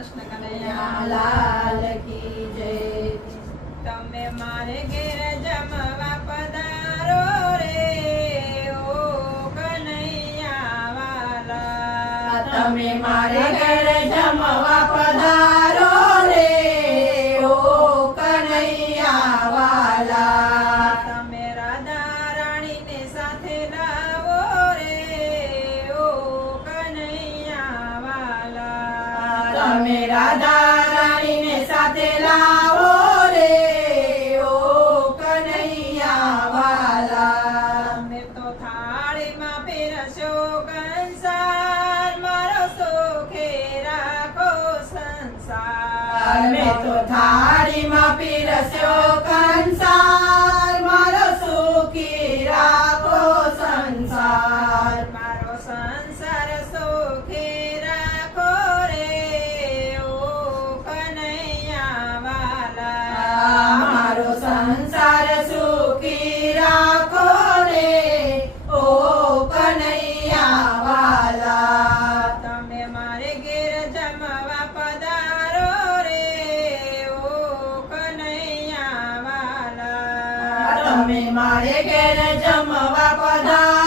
કૃષ્ણ કનૈયા લાલ કી જય। તમે મારે ઘેર જમવા પધારો રે ઓ કનૈયા વાલા। તમે મારે ઘેર જમવા પધારો રે ઓ કનૈયા વાલા। તમે રાધા રાણીને સાથે લાવો રે ઓ કનૈયા વાલા। તમે રાધા રાણીને સાથે લાવો રે ઓ કનૈયા વાલા। તમે તો થાળીમાં પીરસ્યો કંસાર મારો સુખે રાખો સંસાર। અમે તો થાળીમાં પીરસ્યો કંસાર મારો સુખી રાખો સંસાર। મારો સંસાર સુખી રાખો રે ઓ કનૈયા વાલા। મારો સંસાર સુખી રાખો રે ઓ કનૈયા વાલા। તમે મારે ઘેર જમવા પધારો રે ઓ કનૈયા વાલા। તમે મારે ઘેર જમવા પધારો